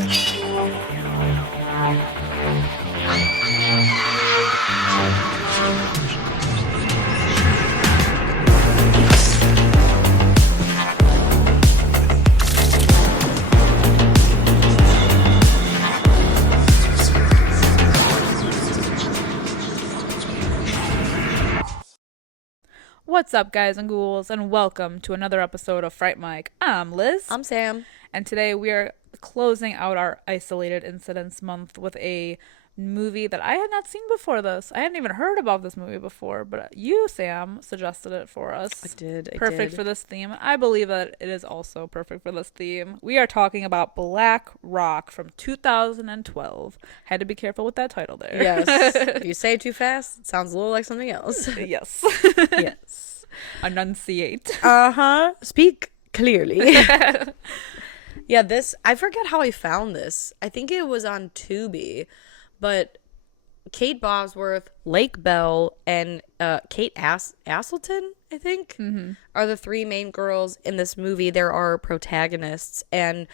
What's up, guys and ghouls, and welcome to another episode of Fright Mic. I'm Liz. I'm Sam. And today we are closing out our Isolated Incidents month with a movie that I had not seen before this. I hadn't even heard about this movie before, but you, Sam, suggested it for us. I did. Perfect for this theme. I believe that it is also perfect for this theme. We are talking about Black Rock from 2012. Had to be careful with that title there. Yes. If you say it too fast, it sounds a little like something else. Yes. Yes. Enunciate. Uh-huh. Speak clearly. Yeah, I forget how I found this. I think it was on Tubi, but Kate Bosworth, Lake Bell, and Kate Asselton, I think, are the three main girls in this movie. There are protagonists, and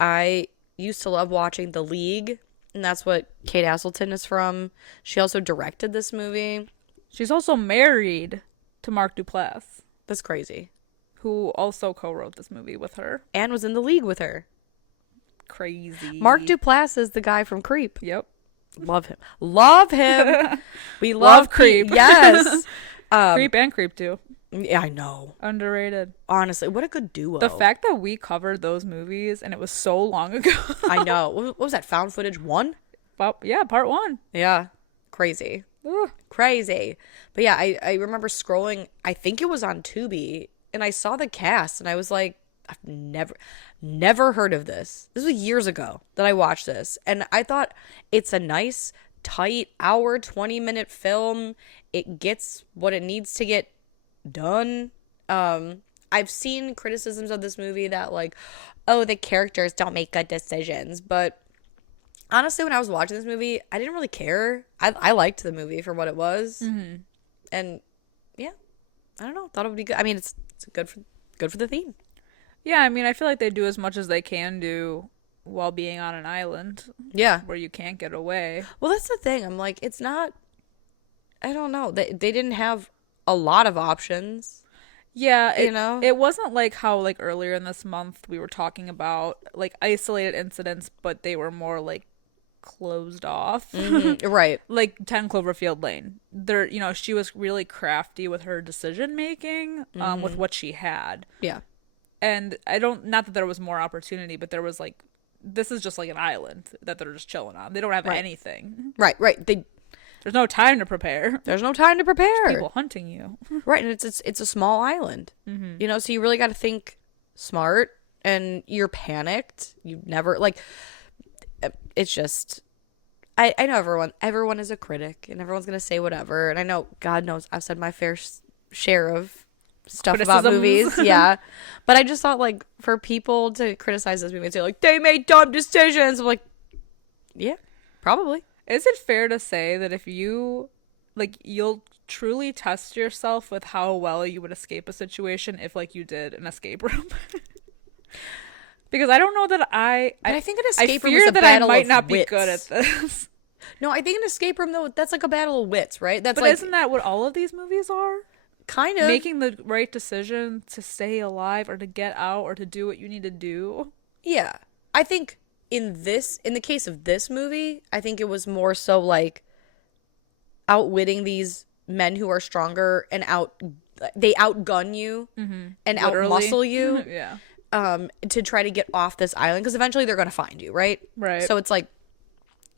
I used to love watching The League, and that's what Kate Asselton is from. She also directed this movie. She's also married to Mark Duplass. That's crazy. Who also co-wrote this movie with her. And was in The League with her. Crazy. Mark Duplass is the guy from Creep. Yep. Love him. Love him. We love Creep. Yes. Creep and Creep too. Yeah, I know. Underrated. Honestly, what a good duo. The fact that we covered those movies and it was so long ago. I know. What was that? Found footage 1? Well, yeah, part 1. Yeah. Crazy. Ugh. Crazy. But yeah, I remember scrolling, I think it was on Tubi, and I saw the cast and I was like, I've never heard of this. This was years ago that I watched this. And I thought it's a nice, tight hour, 20-minute film. It gets what it needs to get done. I've seen criticisms of this movie that like, oh, the characters don't make good decisions. But honestly, when I was watching this movie, I didn't really care. I liked the movie for what it was. Mm-hmm. And yeah, I don't know. Thought it would be good. I mean, it's good for the theme. Yeah, I mean, I feel like they do as much as they can do while being on an island. Yeah. Where you can't get away. Well, that's the thing. I'm like, it's not, I don't know. They didn't have a lot of options. Yeah, it wasn't like how like earlier in this month we were talking about like isolated incidents, but they were more like closed off. Mm-hmm. Right. Like 10 Cloverfield Lane. There, she was really crafty with her decision making, with what she had. Yeah. And not that there was more opportunity, but there was like, this is just like an island that they're just chilling on. They don't have anything. Right. There's no time to prepare. There's no time to prepare. There's people hunting you. Right, and it's a small island. Mm-hmm. So you really got to think smart, and you're panicked. You never like. It's just, I know everyone is a critic, and everyone's gonna say whatever. And I know, God knows, I've said my fair share of stuff about movies. Yeah, but I just thought like for people to criticize this movie and say like they made dumb decisions, I'm like, yeah, probably. Is it fair to say that if you like you'll truly test yourself with how well you would escape a situation if like you did an escape room? Because I don't know that I think an escape room is fear a that battle I might of not be wits. good at this. No, I think an escape room though, that's like a battle of wits, right? That's but like, isn't that what all of these movies are? Kind of making the right decision to stay alive or to get out or to do what you need to do. Yeah. I think in the case of this movie, I think it was more so like outwitting these men who are stronger and they outgun you and outmuscle you. Yeah. To try to get off this island, because eventually they're going to find you, right? Right. So it's like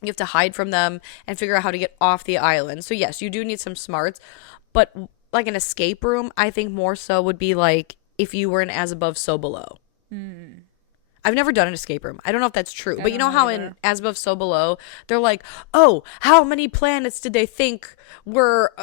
you have to hide from them and figure out how to get off the island. So yes, you do need some smarts, but like an escape room, I think more so would be like if you were in As Above, So Below. I've never done an escape room. I don't know if that's true. But you know how in As Above, So Below, they're like, oh, how many planets did they think were,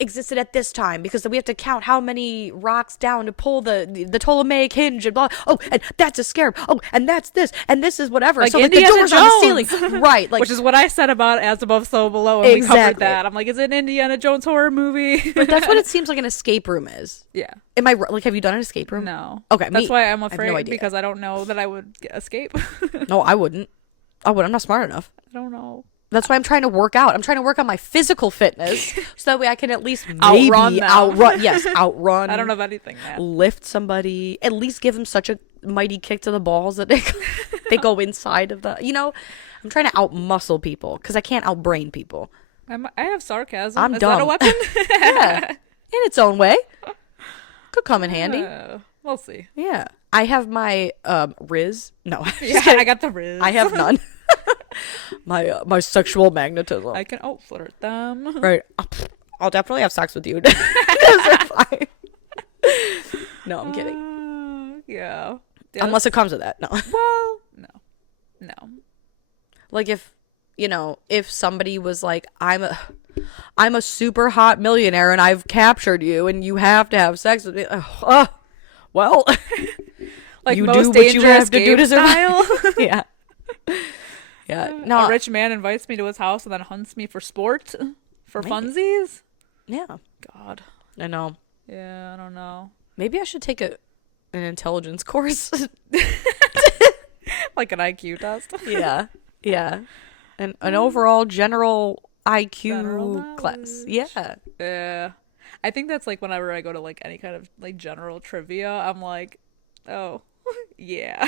existed at this time? Because we have to count how many rocks down to pull the Ptolemaic hinge and blah. Oh, and that's a scarab. Oh, and that's this. And this is whatever. Like so like Indiana the doors Jones. on the ceiling. Right. Like, which is what I said about As Above, So Below when we covered that. I'm like, is it an Indiana Jones horror movie? But that's what it seems like an escape room is. Yeah. Am I like, have you done an escape room? No. Okay, That's me. why I'm I have no afraid idea. because I don't know that I would escape. No, I wouldn't. I'm not smart enough. I don't know. That's why I'm trying to work out. I'm trying to work on my physical fitness so that way I can at least maybe Outrun them. outrun. Yes, outrun. I don't have anything, man. Lift somebody. At least give them such a mighty kick to the balls that they go inside of the. I'm trying to outmuscle people because I can't outbrain people. I have sarcasm. I'm Is dumb. that a weapon? Yeah, in its own way, could come in handy. We'll see. Yeah, I have my Riz. No, Yeah, I got the riz. I have none. My sexual magnetism. I can flirt them. Right. I'll definitely have sex with you. Those are fine. No, I'm kidding. Yeah. Unless it comes with that. No. Well, no. Like if somebody was like, I'm a super hot millionaire and I've captured you and you have to have sex with me. Well, Like you most do what you have to do to style. survive. Yeah. Yeah. No. A rich man invites me to his house and then hunts me for sport, for funsies. Yeah. God. I know. Yeah, I don't know. Maybe I should take an intelligence course. Like an IQ test. Yeah. Yeah. And an overall general IQ General class. knowledge. Yeah. Yeah. I think that's like whenever I go to like any kind of like general trivia, I'm like, oh, yeah.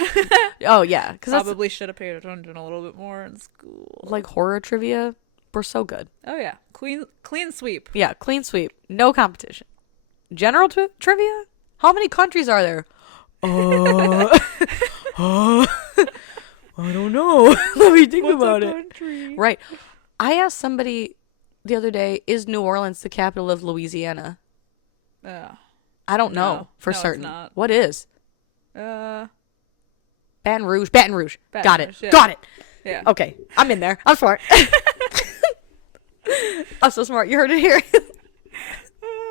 Oh, yeah. Because that's Probably should have paid attention a little bit more in school. like horror trivia. We're so good. Oh yeah, clean sweep. Yeah. Clean sweep. No competition. General trivia? How many countries are there? I don't know. Let me think about it. Country? Right. I asked somebody the other day, is New Orleans the capital of Louisiana? I don't know for No, it's certain. not. What is? Baton Baton Rouge. Baton Rouge. Got it. Rouge, yeah. Got it. Yeah. Okay. I'm in there. I'm smart. I'm so smart. You heard it here.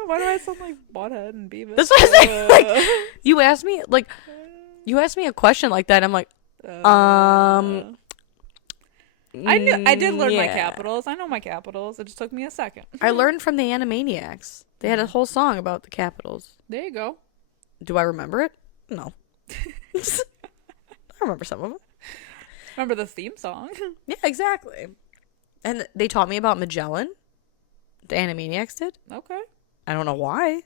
Why do I sound like Butthead and Beavis? That's what I'm saying. Like, you asked me a question like that. I'm like, I did learn my yeah. capitals. I know my capitals. It just took me a second. I learned from the Animaniacs. They had a whole song about the capitals. There you go. Do I remember it? No. I remember some of them. Remember the theme song? Yeah, exactly. And they taught me about Magellan. The Animaniacs did. Okay. I don't know why,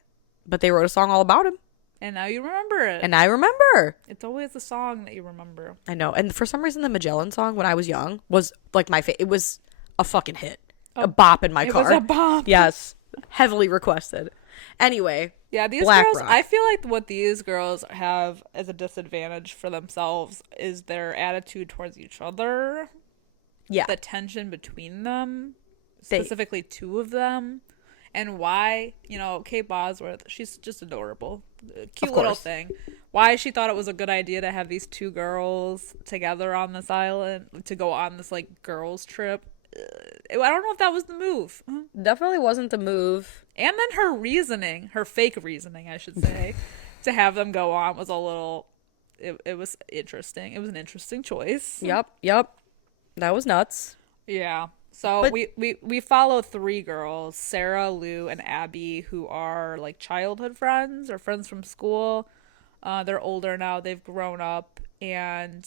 but they wrote a song all about him. And now you remember it. And I remember. It's always the song that you remember. I know. And for some reason, the Magellan song when I was young was like my favorite. It was a fucking hit. A bop in my car. It was a bop. Yes. Heavily requested. Anyway. Yeah, these Black girls, Rock. I feel like what these girls have as a disadvantage for themselves is their attitude towards each other. Yeah. The tension between them, specifically two of them. And why, Kate Bosworth, she's just adorable. Cute little thing. Why she thought it was a good idea to have these two girls together on this island, to go on this, like, girls trip. I don't know if that was the move. Definitely wasn't the move. And then her reasoning, her fake reasoning, I should say, to have them go on was a little, it was interesting. It was an interesting choice. Yep. That was nuts. Yeah. So we follow three girls, Sarah, Lou, and Abby, who are like childhood friends or friends from school. They're older now. They've grown up, and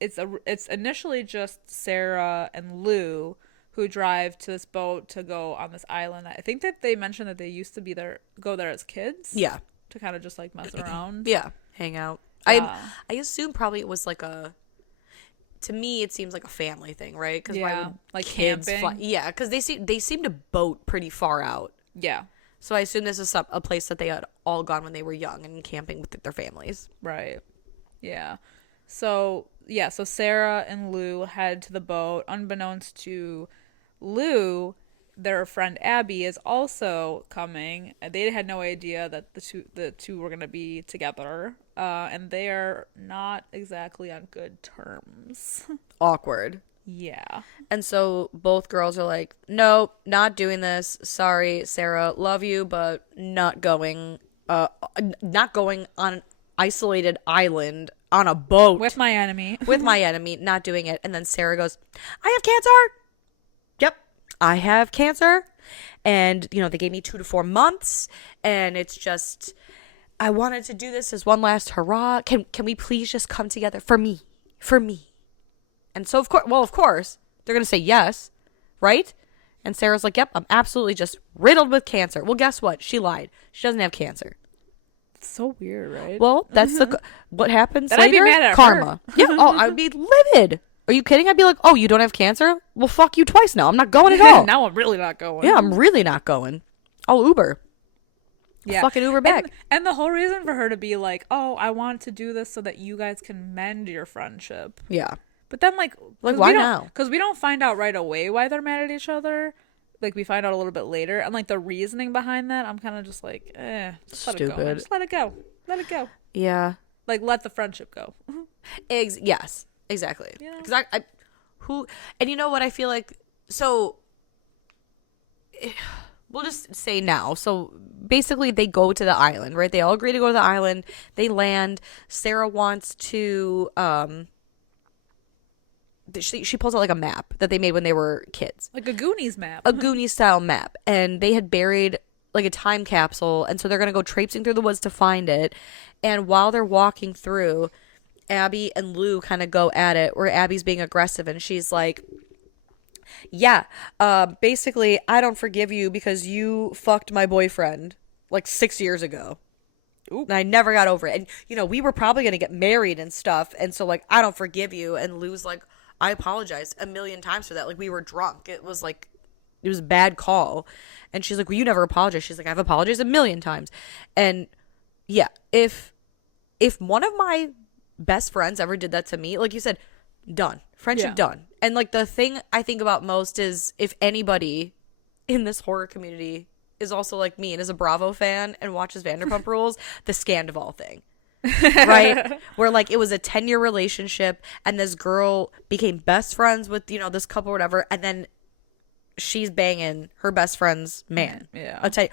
it's initially just Sarah and Lou who drive to this boat to go on this island. I think that they mentioned that they used to go there as kids. Yeah. To kind of just like mess around. Yeah. Hang out. Yeah. I assume probably it was like to me it seems like a family thing, right? Because Yeah, like camping. Yeah, because they seem to boat pretty far out. Yeah. So I assume this is a place that they had all gone when they were young and camping with their families. Right. Yeah. So Sarah and Lou head to the boat. Unbeknownst to Lou, their friend Abby is also coming. They had no idea that the two were going to be together. And they are not exactly on good terms. Awkward. Yeah. And so both girls are like, nope, not doing this. Sorry, Sarah, love you, but not going on an isolated island on a boat. With my enemy. With my enemy, not doing it. And then Sarah goes, I have cancer. Yep, I have cancer. And, they gave me 2 to 4 months. And it's just, I wanted to do this as one last hurrah. Can we please just come together for me? For me. And so, of course, they're going to say yes, right? And Sarah's like, yep, I'm absolutely just riddled with cancer. Well, guess what? She lied. She doesn't have cancer. It's so weird, right? Well, that's what happens then later. I'd be mad at Karma. her. Yeah. Oh, I would be livid. Are you kidding? I'd be like, oh, you don't have cancer? Well, fuck you twice now. I'm not going at all. Now I'm really not going. Yeah, I'm really not going. I'll Uber. Yeah. Fucking Uber back. And the whole reason for her to be like, oh, I want to do this so that you guys can mend your friendship. Yeah. But then, like why now? Because we don't find out right away why they're mad at each other. Like, we find out a little bit later. And, like, the reasoning behind that, I'm kind of just like, just let it go. Just let it go. Let it go. Yeah. Like, let the friendship go. Yes. Exactly. Yeah. Because and you know what I feel like? So, we'll just say now. So, basically, they go to the island, right? They all agree to go to the island. They land. Sarah wants to, she pulls out like a map that they made when they were kids. Like a Goonies map. A Goonies style map. And they had buried like a time capsule. And so they're going to go traipsing through the woods to find it. And while they're walking through, Abby and Lou kind of go at it where Abby's being aggressive. And she's like, yeah, basically, I don't forgive you because you fucked my boyfriend like 6 years ago. Ooh. And I never got over it. And, you know, we were probably going to get married and stuff. And so, like, I don't forgive you. And Lou's like, I apologize a million times for that. Like, we were drunk. It was a bad call. And she's like, well, you never apologized. She's like, I've apologized a million times. And yeah, if one of my best friends ever did that to me, like you said, done. Friendship done. And like the thing I think about most is if anybody in this horror community is also like me and is a Bravo fan and watches Vanderpump Rules, the Scandival thing. Right? Where like it was a 10-year relationship and this girl became best friends with, you know, this couple or whatever, and then she's banging her best friend's man. Yeah. I'll tell you,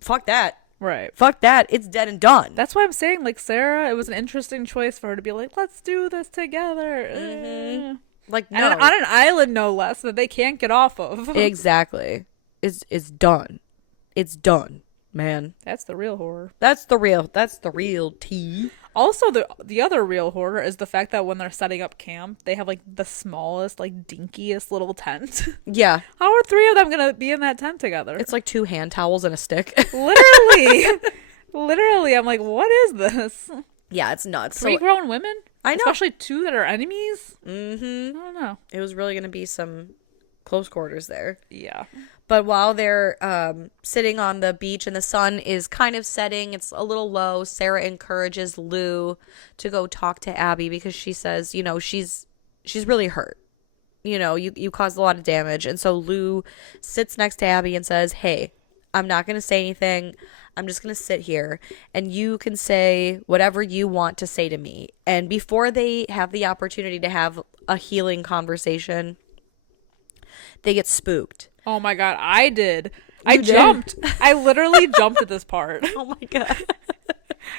fuck that. Right. Fuck that. It's dead and done. That's why I'm saying, like, Sarah, it was an interesting choice for her to be like, let's do this together. Mm-hmm. Like, no. And on an island, no less, that they can't get off of. Exactly. It's done. It's done, man. That's the real horror. That's the real tea. Also, the other real horror is the fact that when they're setting up camp, they have, like, the smallest, like, dinkiest little tent. Yeah. How are three of them gonna be in that tent together? It's like 2 hand towels and a stick. Literally. Literally, I'm like, what is this? Yeah, it's nuts. 3 grown women? I know. Especially 2 that are enemies? Mm-hmm. I don't know. It was really going to be some close quarters there. Yeah. But while they're sitting on the beach and the sun is kind of setting, it's a little low, Sarah encourages Lou to go talk to Abby because she says, you know, she's really hurt. You know, you caused a lot of damage. And so Lou sits next to Abby and says, hey, I'm not going to say anything. I'm just going to sit here and you can say whatever you want to say to me. And before they have the opportunity to have a healing conversation, they get spooked. Oh my God, I did. I jumped. I literally jumped at this part. Oh my God.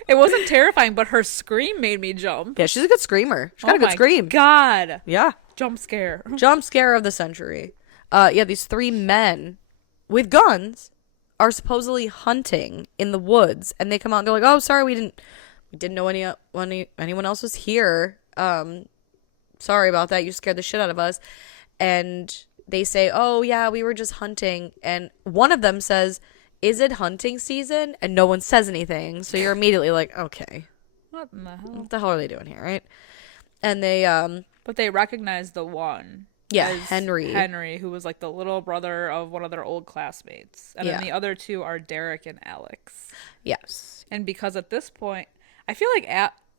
It wasn't terrifying, but her scream made me jump. Yeah, she's a good screamer. She's got a good scream. God. Yeah. Jump scare. Jump scare of the century. Yeah, these 3 men with guns are supposedly hunting in the woods, and they come out and they're like, oh, sorry, we didn't know anyone else was here. Sorry about that. You scared the shit out of us. And they say, oh, yeah, we were just hunting. And one of them says, is it hunting season? And no one says anything. So you're immediately like, okay. What in the hell? What the hell are they doing here, right? And they, But they recognize the one. Yeah, Henry. Henry, who was like the little brother of one of their old classmates. And then the other 2 are Derek and Alex. Yes. And because at this point, I feel like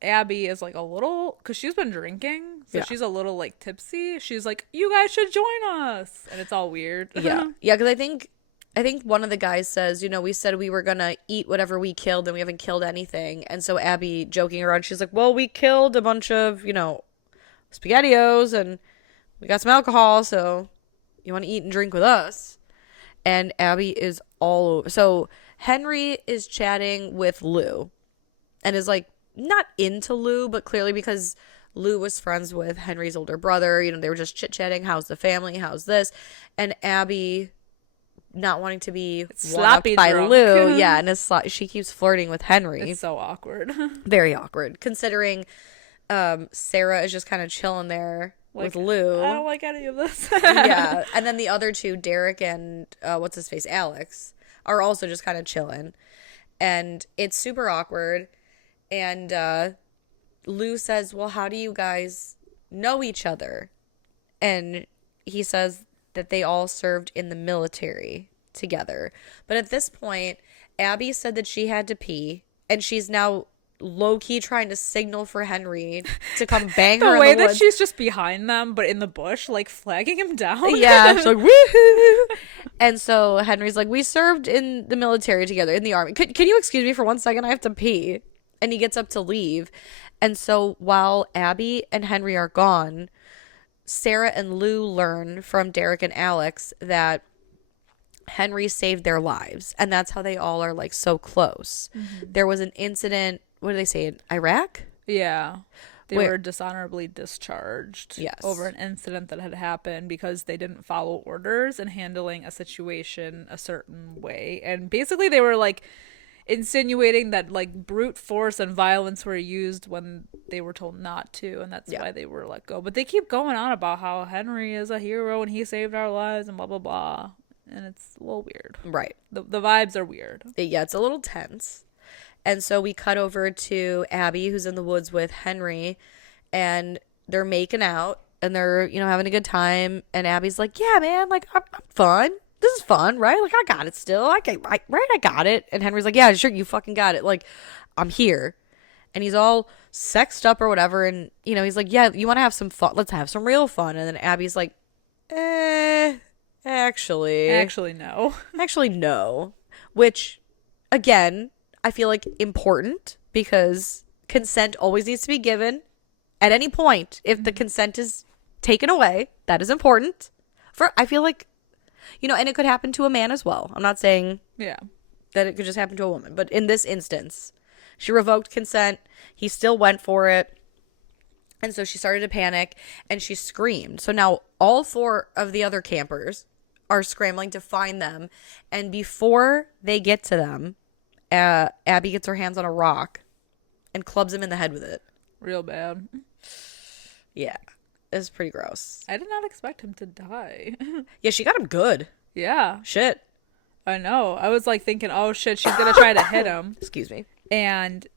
Abby is like a little, because she's been drinking, so she's a little like tipsy. She's like, you guys should join us. And it's all weird. Yeah. Yeah, because I think one of the guys says, you know, we said we were going to eat whatever we killed and we haven't killed anything. And so Abby, joking around, she's like, well, we killed a bunch of, you know, SpaghettiOs and we got some alcohol, so you want to eat and drink with us. And Abby is all over. So Henry is chatting with Lou and is like not into Lou, but clearly because Lou was friends with Henry's older brother, you know, they were just chit-chatting. How's the family? How's this? And Abby not wanting to be sloppy by drunk. Lou. Yeah, and she keeps flirting with Henry. It's so awkward. Very awkward, considering Sarah is just kind of chilling there with Lou. I don't like any of this. Yeah, and then the other two, Derek and what's his face, Alex, are also just kind of chilling, and it's super awkward. And Lou says, "Well, how do you guys know each other?" And he says that they all served in the military together. But at this point, Abby said that she had to pee, and she's now low-key trying to signal for Henry to come bang her in the way woods. that she's just behind them, but in the bush, like flagging him down. Yeah, she's like, woohoo! And so Henry's like, we served in the military together, in the army. Can you excuse me for 1 second? I have to pee. And he gets up to leave. And so while Abby and Henry are gone, Sarah and Lou learn from Derek and Alex that Henry saved their lives. And that's how they all are like so close. Mm-hmm. There was an incident, what did they say, in Iraq? Yeah. They were dishonorably discharged. Yes. Over an incident that had happened because they didn't follow orders and handling a situation a certain way. And basically they were like insinuating that like brute force and violence were used when they were told not to, and that's why they were let go. But they keep going on about how Henry is a hero and he saved our lives and blah blah blah, and it's a little weird. Right. The vibes are weird. Yeah, it's a little tense. And so we cut over to Abby, who's in the woods with Henry, and they're making out and they're, having a good time. And Abby's like, yeah, man, like I'm fun. This is fun, right? Like, I got it still. I got it. And Henry's like, yeah, sure, you fucking got it. Like, I'm here. And he's all sexed up or whatever. And, he's like, yeah, you want to have some fun? Let's have some real fun. And then Abby's like, actually. Actually, no. Actually, no. Which, again, I feel like important because consent always needs to be given at any point. If the consent is taken away, that is important. I feel like, and it could happen to a man as well. I'm not saying that it could just happen to a woman. But in this instance, she revoked consent. He still went for it. And so she started to panic and she screamed. So now all 4 of the other campers are scrambling to find them. And before they get to them, Abby gets her hands on a rock and clubs him in the head with it. Real bad. Yeah. It's pretty gross. I did not expect him to die. Yeah, she got him good. Yeah. Shit. I know. I was like thinking, oh shit, she's gonna try to hit him. Excuse me. And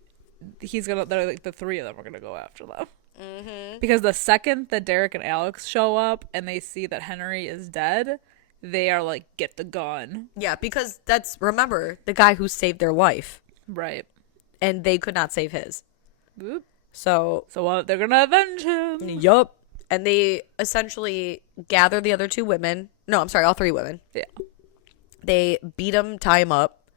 the 3 of them are gonna go after them. Mm-hmm. Because the second that Derek and Alex show up and they see that Henry is dead, they are like, get the gun. Yeah, because remember, the guy who saved their life. Right. And they could not save his. Boop. So they're gonna avenge him. Yup. And they essentially gather the other 2 women. No, I'm sorry, all 3 women. Yeah. They beat him, tie him up.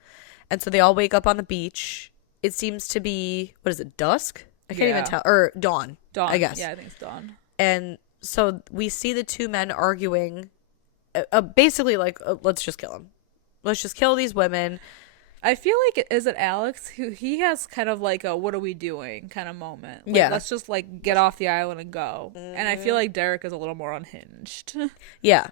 And so they all wake up on the beach. It seems to be, what is it, dusk? I can't even tell. Or dawn. Dawn. I guess. Yeah, I think it's dawn. And so we see the 2 men arguing. Basically like, let's just kill him. Let's just kill these women. I feel like, is it Alex who he has kind of like a what are we doing kind of moment. Like, yeah. Let's just like get off the island and go. Mm-hmm. And I feel like Derek is a little more unhinged. Yeah.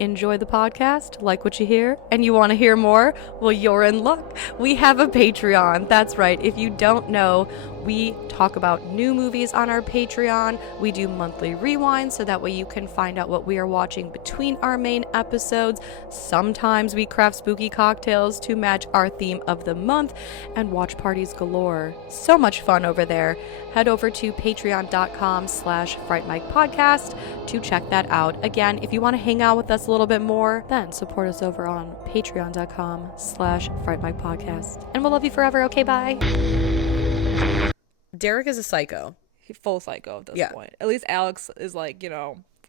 Enjoy the podcast, like what you hear, and you want to hear more? Well, you're in luck. We have a Patreon. That's right. If you don't know, we talk about new movies on our Patreon. We do monthly rewinds so that way you can find out what we are watching between our main episodes. Sometimes we craft spooky cocktails to match our theme of the month and watch parties galore. So much fun over there. Head over to patreon.com/Fright Mic podcast to check that out. Again, if you want to hang out with us a little bit more, then support us over on patreon.com/Fright Mic podcast. And we'll love you forever. Okay, bye. Derek is a psycho. He's full psycho at this point. At least Alex is like,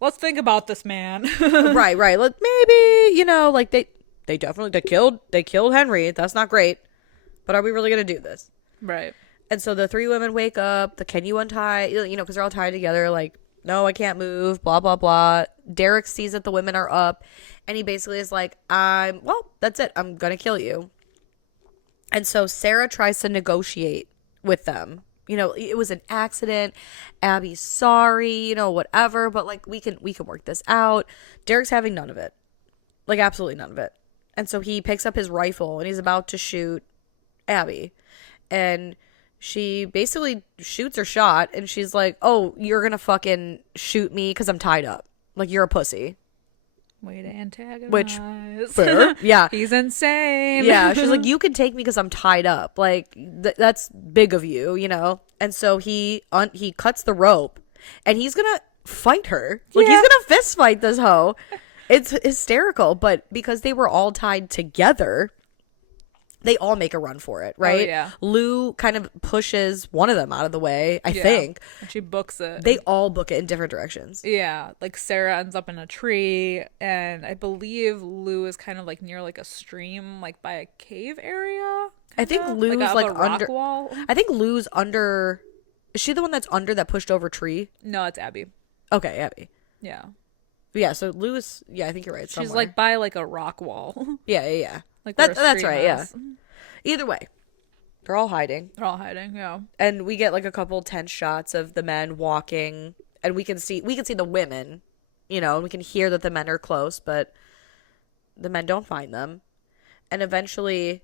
let's think about this man. Right. Maybe, like they definitely killed Henry. That's not great. But are we really going to do this? Right. And so the 3 women wake up. Can you untie? Because they're all tied together. Like, no, I can't move. Blah, blah, blah. Derek sees that the women are up. And he basically is like, that's it. I'm going to kill you. And so Sarah tries to negotiate with them. you know, it was an accident. Abby's sorry, you know, whatever, but like we can work this out. Derek's having none of it. Like absolutely none of it. And so he picks up his rifle and he's about to shoot Abby. And she basically shoots her shot and she's like, "Oh, you're going to fucking shoot me cuz I'm tied up. Like you're a pussy." Way to antagonize. Which, fair. Yeah. He's insane. Yeah. She's like, "You can take me because I'm tied up. Like, that's big of you, you know?" And so he cuts the rope and he's going to fight her. Like, he's going to fist fight this hoe. It's hysterical. But because they were all tied together, they all make a run for it, right? Oh, yeah. Lou kind of pushes one of them out of the way, I think. And she books it. They all book it in different directions. Yeah. Like Sarah ends up in a tree, and I believe Lou is kind of like near like a stream, like by a cave area. I think Lou's like a rock under. wall. I think Lou's under. Is she the one that's under that pushed over tree? No, it's Abby. Okay, Abby. Yeah. Yeah, so Lou's. Yeah, I think you're right. She's Somewhere. like by like a rock wall. Yeah. Like That's right. Yeah. is. Either way, they're all hiding. They're all hiding. Yeah. And we get like a couple tense shots of the men walking, and we can see the women, you know, and we can hear that the men are close, but the men don't find them. And eventually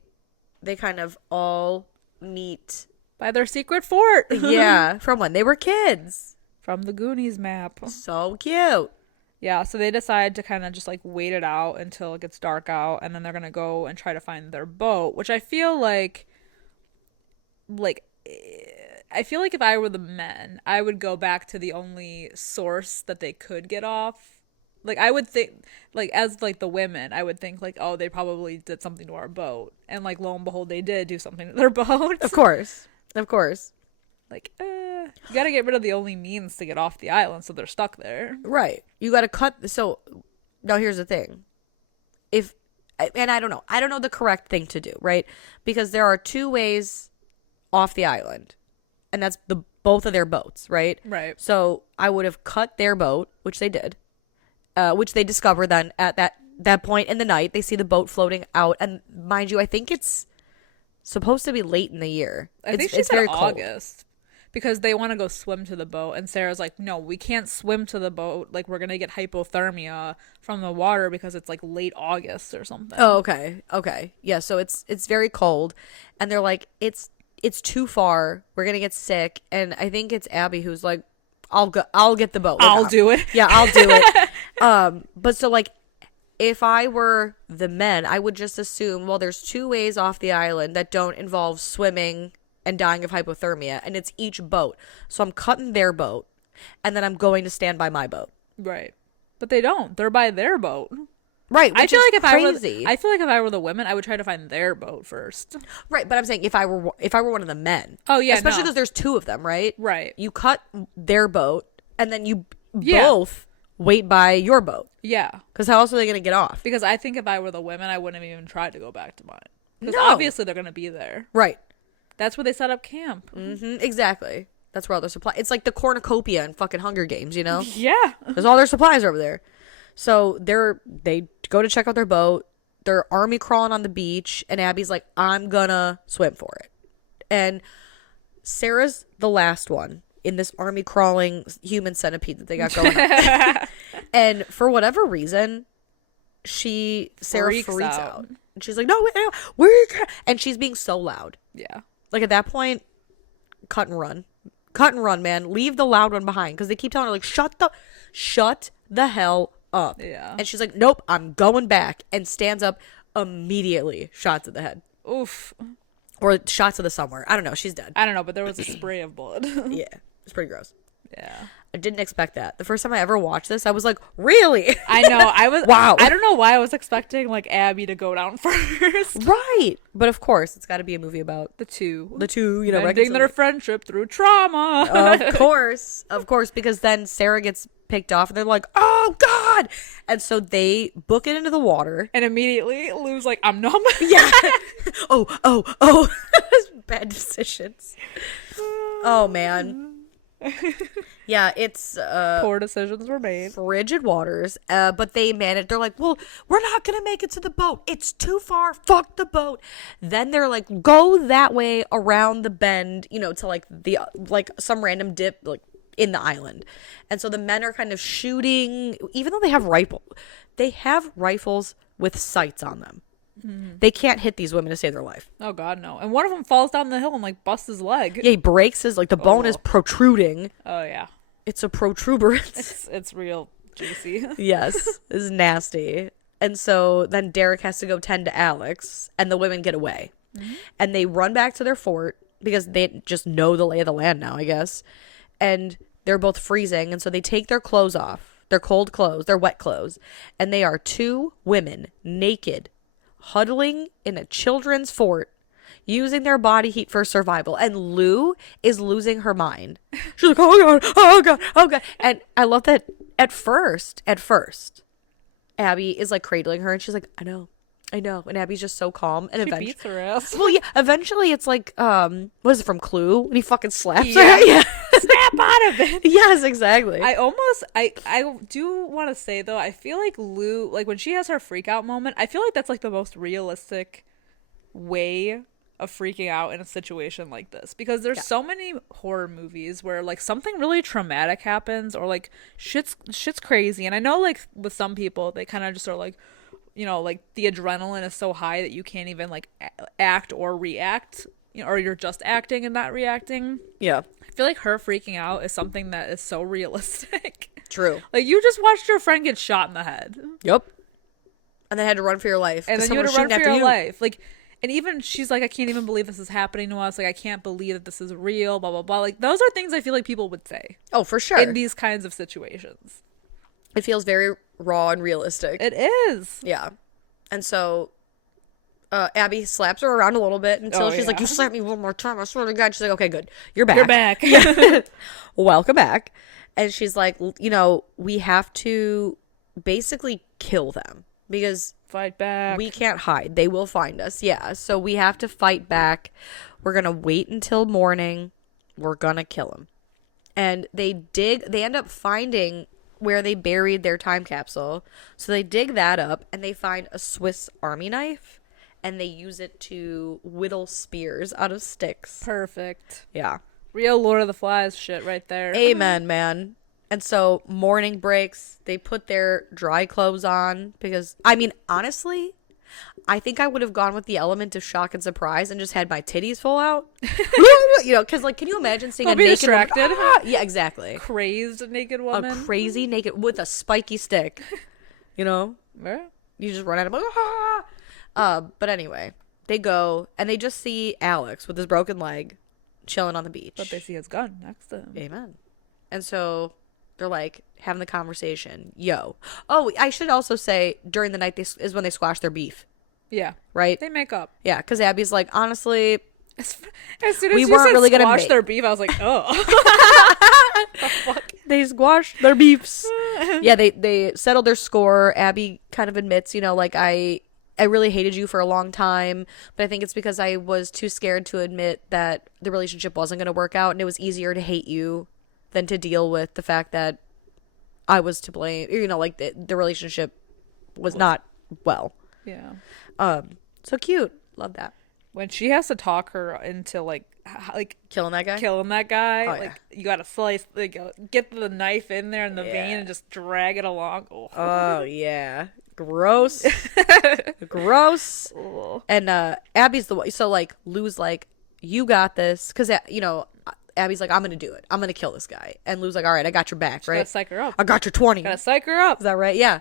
they kind of all meet By their secret fort. yeah, from when they were kids. From the Goonies map. So cute. Yeah, so they decide to kind of just like wait it out until it gets dark out, and then they're gonna go and try to find their boat, which I feel like if I were the men, I would go back to the only source that they could get off. Like I would think, like as like the women, I would think like, oh, they probably did something to our boat, and like lo and behold, they did do something to their boat. Of course. Like, you gotta get rid of the only means to get off the island, so they're stuck there. Right. You gotta cut. So now here's the thing. And I don't know the correct thing to do, right? Because there are two ways off the island, and that's both of their boats, right? Right. So I would have cut their boat, which they did, which they discover then at that point in the night. They see the boat floating out, and mind you, I think it's supposed to be late in the year. I think she said August. Because they want to go swim to the boat, and Sarah's like, no, we can't swim to the boat. Like, we're going to get hypothermia from the water because it's, like, late August or something. Oh, okay. Yeah, so it's very cold, and they're like, it's too far. We're going to get sick, and I think it's Abby who's like, I'll get the boat. Like, I'll do it. Yeah, I'll do it. But so, like, if I were the men, I would just assume, well, there's two ways off the island that don't involve swimming and dying of hypothermia, and it's each boat. So I'm cutting their boat, and then I'm going to stand by my boat. Right. But they don't. They're by their boat. Right. I feel like if crazy. I feel like if I were the women, I would try to find their boat first. Right, but I'm saying if I were one of the men. Oh yeah, especially because there's two of them, right? Right. You cut their boat, and then you both wait by your boat. Yeah. Because how else are they going to get off? Because I think if I were the women, I wouldn't have even tried to go back to mine. Because No. obviously they're going to be there. Right. That's where they set up camp. Mm-hmm, exactly. That's where all their supply. It's like the cornucopia in fucking Hunger Games, you know? Yeah. There's all their supplies over there. So they go to check out their boat. They're army crawling on the beach, and Abby's like, I'm gonna swim for it. And Sarah's the last one in this army crawling human centipede that they got going on. And for whatever reason, Sarah freaks out. And she's like, no, where are you? And she's being so loud. Yeah. Like at that point, cut and run, man. Leave the loud one behind, because they keep telling her like, shut the hell up. Yeah. And she's like, nope, I'm going back, and stands up immediately. Shots at the head. Oof. Or shots to the somewhere. I don't know. She's dead. I don't know, but there was a spray of blood. Yeah, it's pretty gross. Yeah. I didn't expect that. The first time I ever watched this, I was like, really? I know. I was wow. I don't know why I was expecting like Abby to go down first. Right. But of course, it's got to be a movie about the two, you know, ending their friendship through trauma. Of course, because then Sarah gets picked off, and they're like, oh God. And so they book it into the water. And immediately Lou's like, I'm numb. Yeah. Oh. Bad decisions. Oh man. Yeah, it's Poor decisions were made. frigid waters, but they manage. They're like, well, we're not gonna make it to the boat. It's too far. Fuck the boat. Then they're like, go that way around the bend, to like the some random dip like in the island. And so the men are kind of shooting, even though they have rifles with sights on them. They can't hit these women to save their life. Oh God, no! And one of them falls down the hill and like busts his leg. Yeah, he breaks his the bone is protruding. Oh yeah. It's a protuberance. It's real juicy. Yes, it's nasty. And so then Derek has to go tend to Alex, and the women get away. And they run back to their fort because they just know the lay of the land now, I guess. And they're both freezing, and so they take their clothes off, their cold clothes, their wet clothes, and they are two women, naked, huddling in a children's fort, using their body heat for survival. And Lou is losing her mind. She's like, oh God, oh God, oh God. And I love that at first, Abby is like cradling her and she's like, I know. And Abby's just so calm. And She eventually beats her ass. Well, yeah, eventually it's like, what is it from Clue? And he fucking slaps Yeah. her. Yeah. Snap out of it. Yes, exactly. I do want to say though, I feel like Lou, like when she has her freak out moment, I feel like that's like the most realistic way of freaking out in a situation like this, because there's so many horror movies where like something really traumatic happens or like shit's crazy, and I know like with some people they kind of just are like, like the adrenaline is so high that you can't even like act or react, or you're just acting and not reacting. Yeah. I feel like her freaking out is something that is so realistic. True. Like you just watched your friend get shot in the head. Yep. And then had to run for your life. And then you had to run for your life. Like, and even she's like, I can't even believe this is happening to us. Like, I can't believe that this is real, blah, blah, blah. Like, those are things I feel like people would say. Oh, for sure. In these kinds of situations. It feels very raw and realistic. It is. Yeah. And so Abby slaps her around a little bit until she's like, you slap me one more time, I swear to God. She's like, okay, good. You're back. You're back. Yeah. Welcome back. And she's like, we have to basically kill them because fight back. We can't hide. They will find us. Yeah. So we have to fight back. We're going to wait until morning. We're going to kill them. And they end up finding where they buried their time capsule. So they dig that up and they find a Swiss Army knife and they use it to whittle spears out of sticks. Perfect. Yeah. Real Lord of the Flies shit right there. Amen, man. And so morning breaks, they put their dry clothes on because, I mean, honestly, I think I would have gone with the element of shock and surprise and just had my titties full out. Because, like, can you imagine seeing a naked distracted. woman? Ah! Yeah, exactly. Crazed naked woman. A crazy naked with a spiky stick. Yeah. You just run at him. But anyway, they go and they just see Alex with his broken leg chilling on the beach. But they see his gun next to him. Amen. And so they're like having the conversation. Yo. Oh, I should also say during the night is when they squash their beef. Yeah. Right? They make up. Yeah, because Abby's like, honestly, as soon as we you weren't said really gonna squash make their beef, I was like, oh. The fuck? They squashed their beefs. Yeah, they settled their score. Abby kind of admits, like, I really hated you for a long time, but I think it's because I was too scared to admit that the relationship wasn't going to work out, and it was easier to hate you than to deal with the fact that I was to blame. Like the relationship was not well. Yeah. So cute. Love that. When she has to talk her into like killing that guy. Oh, yeah. You gotta slice, get the knife in there in the vein and just drag it along. Oh yeah. Gross. Gross. Oh. And Abby's the one. So like Lou's like, you got this, because Abby's like, I'm gonna do it. I'm gonna kill this guy. And Lou's like, all right, I got your back, right? Gotta psych her up. I got your 20. Gotta psych her up. Is that right? Yeah.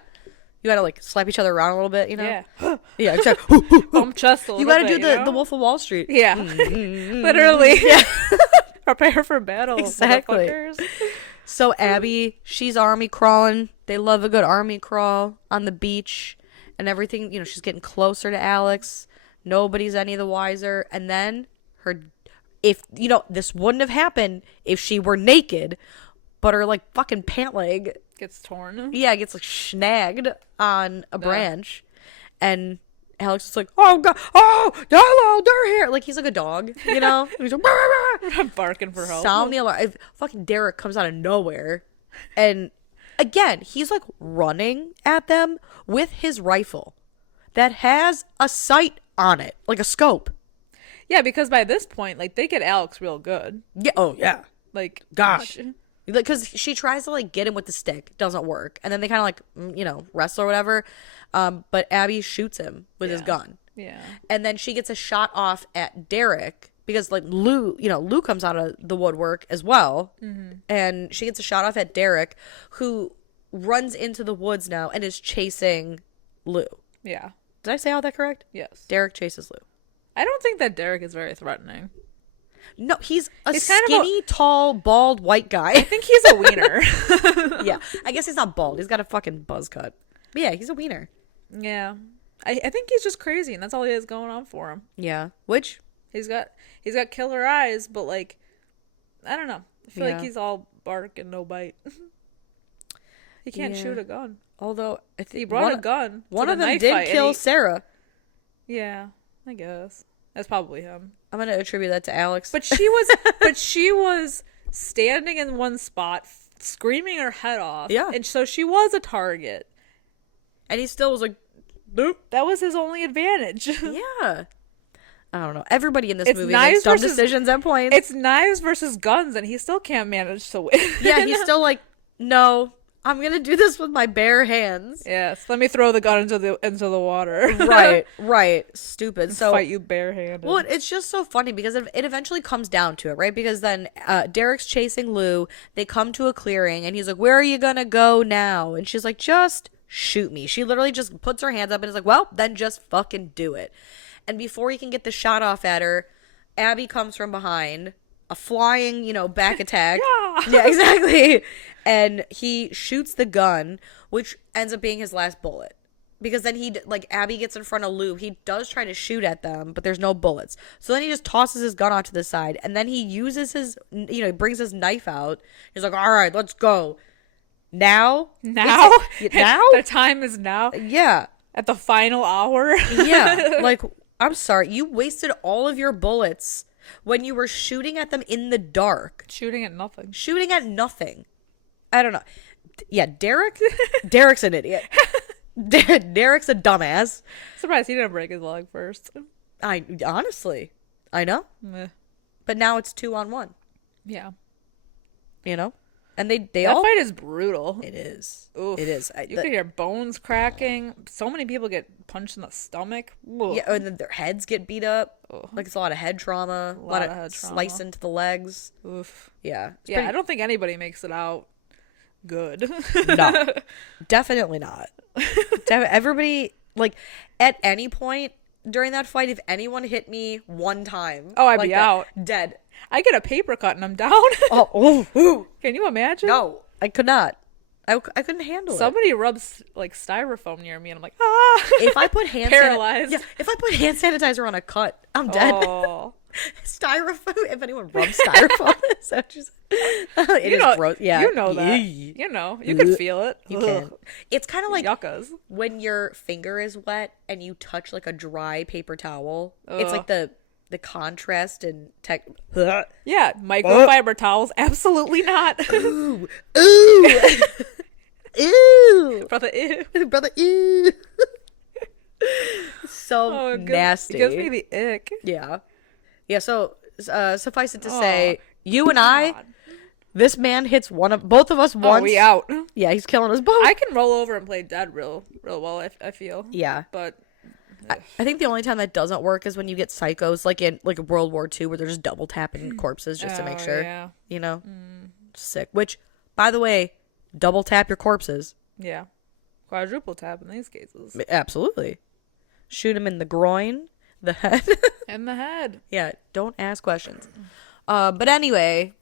You gotta like slap each other around a little bit, Yeah. Yeah. Exactly. Bump chest a little You gotta bit, do the Wolf of Wall Street. Yeah. Literally. Yeah. Prepare for battle. Exactly. Motherfuckers. So Abby, she's army crawling. They love a good army crawl on the beach and everything. She's getting closer to Alex. Nobody's any the wiser. And then this wouldn't have happened if she were naked, but her like fucking pant leg gets torn. Yeah, gets like snagged on a branch, and Alex is like, oh god, oh hello, they're here. Like he's like a dog, you know. He's like, barking for help. sound the alarm. Fucking Derek comes out of nowhere, and again he's like running at them with his rifle that has a sight on it, like a scope. Yeah, because by this point, like, they get Alex real good. Yeah. Oh yeah. Like, Gosh. Because she tries to like get him with the stick, doesn't work, and then they kind of like wrestle or whatever. But Abby shoots him with his gun. Yeah. And then she gets a shot off at Derek because like Lou comes out of the woodwork as well, and she gets a shot off at Derek, who runs into the woods now and is chasing Lou. Yeah. Did I say all that correct? Yes. Derek chases Lou. I don't think that Derek is very threatening. No, he's kind skinny, of tall, bald, white guy. I think he's a wiener. Yeah, I guess he's not bald. He's got a fucking buzz cut. But yeah, he's a wiener. Yeah. I think he's just crazy, and that's all he has going on for him. Yeah, which he's got killer eyes, but like, I don't know. I feel like he's all bark and no bite. He can't shoot a gun. Although I think he brought a gun. One of them did kill Sarah. Yeah, I guess that's probably him. I'm gonna attribute that to Alex. But she was standing in one spot, screaming her head off. Yeah, and so she was a target. And he still was like, nope. That was his only advantage. Yeah. I don't know. Everybody in this movie makes dumb decisions at points. It's knives versus guns, and he still can't manage to win. Yeah, he's still like, no, I'm gonna do this with my bare hands. Yes, let me throw the gun into the water. Right. Stupid. So fight you barehanded. Well, it's just so funny because it eventually comes down to it, right? Because then Derek's chasing Lou. They come to a clearing, and he's like, "Where are you gonna go now?" And she's like, "Just shoot me." She literally just puts her hands up and is like, "Well, then just fucking do it." And before he can get the shot off at her, Abby comes from behind, a flying, back attack. Yeah, exactly. And he shoots the gun, which ends up being his last bullet. Because then Abby gets in front of Lou. He does try to shoot at them, but there's no bullets. So then he just tosses his gun off to the side. And then he uses he brings his knife out. He's like, all right, let's go. Now? The time is now? Yeah. At the final hour? Yeah. Like, I'm sorry. You wasted all of your bullets when you were shooting at them in the dark. Shooting at nothing. I don't know. Yeah, Derek's an idiot. Derek's a dumbass. Surprised he didn't break his leg first. Honestly, I know. Meh. But now it's 2-on-1. Yeah. And they that fight is brutal. It is. Oof. It is. You can hear bones cracking. So many people get punched in the stomach. Ugh. Yeah, and then their heads get beat up. Ugh. Like it's a lot of head trauma. A lot of head slice trauma into the legs. Oof. Yeah. Yeah, I don't think anybody makes it out good. No. Definitely not. Everybody, like, at any point during that fight, if anyone hit me one time, I'd be out. Dead. I get a paper cut and I'm down. Ooh. Can you imagine? No, I could not. I couldn't handle Somebody rubs like styrofoam near me and I'm like, ah. If I put paralyzed. If I put hand sanitizer on a cut, I'm dead. Oh. Styrofoam. If anyone rubs styrofoam, it is gross. Yeah, you know that. You can feel it. You can. It's kind of like yuccas when your finger is wet and you touch like a dry paper towel. Ugh. It's like the contrast and tech. Yeah, microfiber towels. Absolutely not. Ooh. Brother, ew. Brother, ew. So nasty. It gives me the ick. Yeah. Yeah, so suffice it to say, you and I, this man hits both of us once. We out. Yeah, he's killing us both. I can roll over and play dead real well, I feel. Yeah. But I think the only time that doesn't work is when you get psychos, like in World War II, where they're just double tapping corpses just to make sure. Yeah. Sick. Which, by the way, double tap your corpses. Yeah. Quadruple tap in these cases. Absolutely. Shoot him in the groin, the head. In the head. Yeah, don't ask questions. But anyway,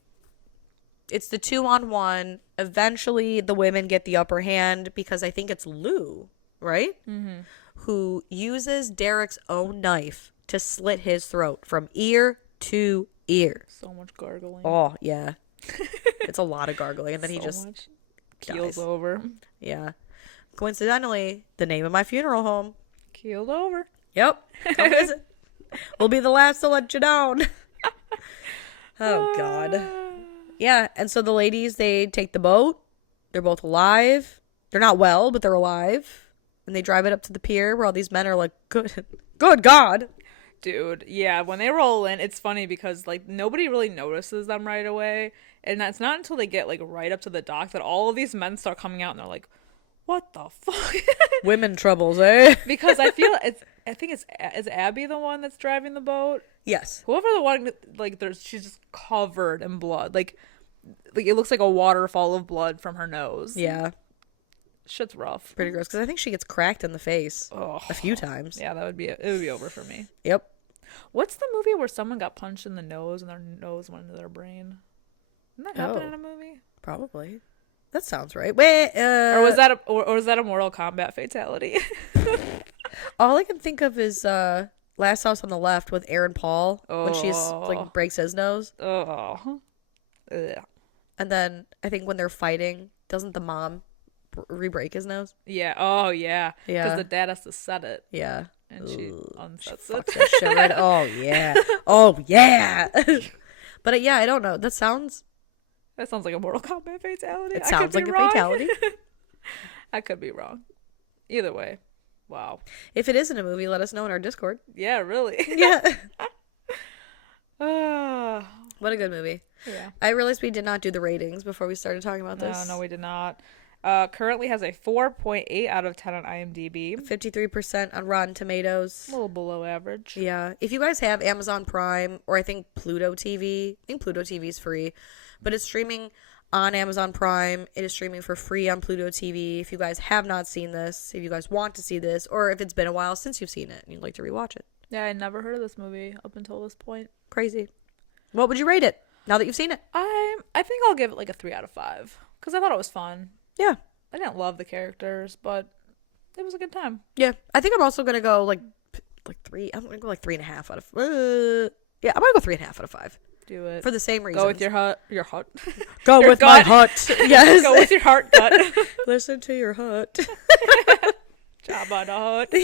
it's the 2-on-1. Eventually, the women get the upper hand because I think it's Lou, right? Mm-hmm. Who uses Derek's own knife to slit his throat from ear to ear. So much gargling. Oh, yeah. It's a lot of gargling. And then he just keels over. Yeah. Coincidentally, the name of my funeral home. Keeled over. Yep. Come visit. We'll be the last to let you down. Oh, God. Yeah, and so the ladies, they take the boat. They're both alive. They're not well, but they're alive. And they drive it up to the pier where all these men are like, good God. Dude, yeah, when they roll in, it's funny because, like, nobody really notices them right away. And that's not until they get, like, right up to the dock that all of these men start coming out and they're like, what the fuck? Women troubles, eh? Because I think is Abby the one that's driving the boat? Yes. Whoever the one, like, she's just covered in blood. Like it looks like a waterfall of blood from her nose. Yeah. Shit's rough. Pretty gross, because I think she gets cracked in the face a few times. Yeah, it would be over for me. Yep. What's the movie where someone got punched in the nose and their nose went into their brain? Didn't that happen in a movie? Probably. That sounds right. Wait, or was that a Mortal Kombat fatality? All I can think of is Last House on the Left with Aaron Paul when she's like breaks his nose. Oh. Ugh. And then I think when they're fighting, doesn't the mom re-break his nose? Yeah. Oh, yeah. Yeah. Because the dad has to set it. Yeah. And she unsets it. That shit right. Oh, yeah. Oh, yeah. But yeah, I don't know. That sounds like a Mortal Kombat fatality. It sounds like a fatality. I could be wrong. Either way. Wow. If it isn't a movie, let us know in our Discord. Yeah, really. Yeah. What a good movie. Yeah. I realized we did not do the ratings before we started talking about this. No, we did not. Currently has a 4.8 out of 10 on IMDb. 53% on Rotten Tomatoes. A little below average. Yeah. If you guys have Amazon Prime or I think Pluto TV, I think Pluto TV is free, but it's streaming on Amazon Prime. It is streaming for free on Pluto TV. If you guys have not seen this, if you guys want to see this, or if it's been a while since you've seen it and you'd like to rewatch it. Yeah, I never heard of this movie up until this point. Crazy. What would you rate it now that you've seen it? I think I'll give it like a 3 out of 5 because I thought it was fun. Yeah. I didn't love the characters, but it was a good time. Yeah. I think I'm also going to go like 3. I'm going to go like 3.5 out of yeah, I'm going to go 3.5 out of 5. Do it. For the same reason. Go with your heart. Go your with gut. my heart. Yes. Go with your heart gut. Listen to your heart. Job on the heart.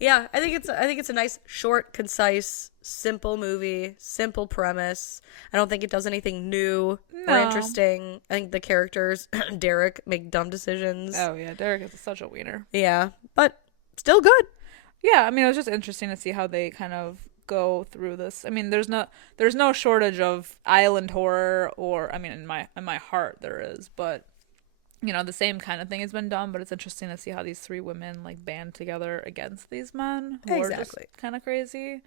Yeah, I think it's a nice, short, concise, simple movie, simple premise. I don't think it does anything new or interesting. I think the characters, Derek, make dumb decisions. Oh yeah, Derek is such a wiener. Yeah, but still good. Yeah, I mean, it was just interesting to see how they kind of go through this. I mean, there's no shortage of island horror, or I mean, in my heart there is, but you know, the same kind of thing has been done, but it's interesting to see how these 3 women like band together against these men who are just kind of crazy.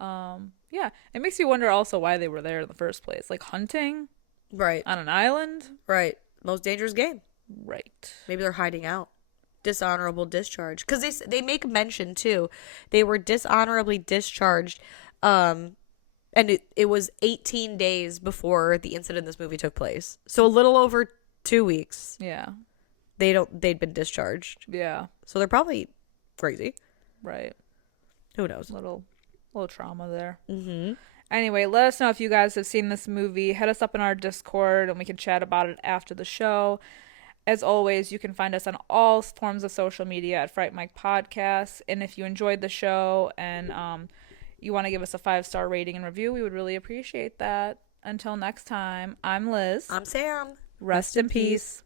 Yeah, it makes you wonder also why they were there in the first place, like hunting, right, on an island, right, most dangerous game, right. Maybe they're hiding out. Dishonorable discharge, because they make mention too. They were dishonorably discharged, and it was 18 days before the incident in this movie took place. So a little over 2 weeks. Yeah. They'd been discharged. Yeah. So they're probably crazy. Right. Who knows? Little trauma there. Mm-hmm. Anyway, let us know if you guys have seen this movie. Hit us up in our Discord and we can chat about it after the show. As always, you can find us on all forms of social media at Fright Mic Podcast. And if you enjoyed the show and you want to give us a 5-star rating and review, we would really appreciate that. Until next time, I'm Liz. I'm Sam. Rest in peace.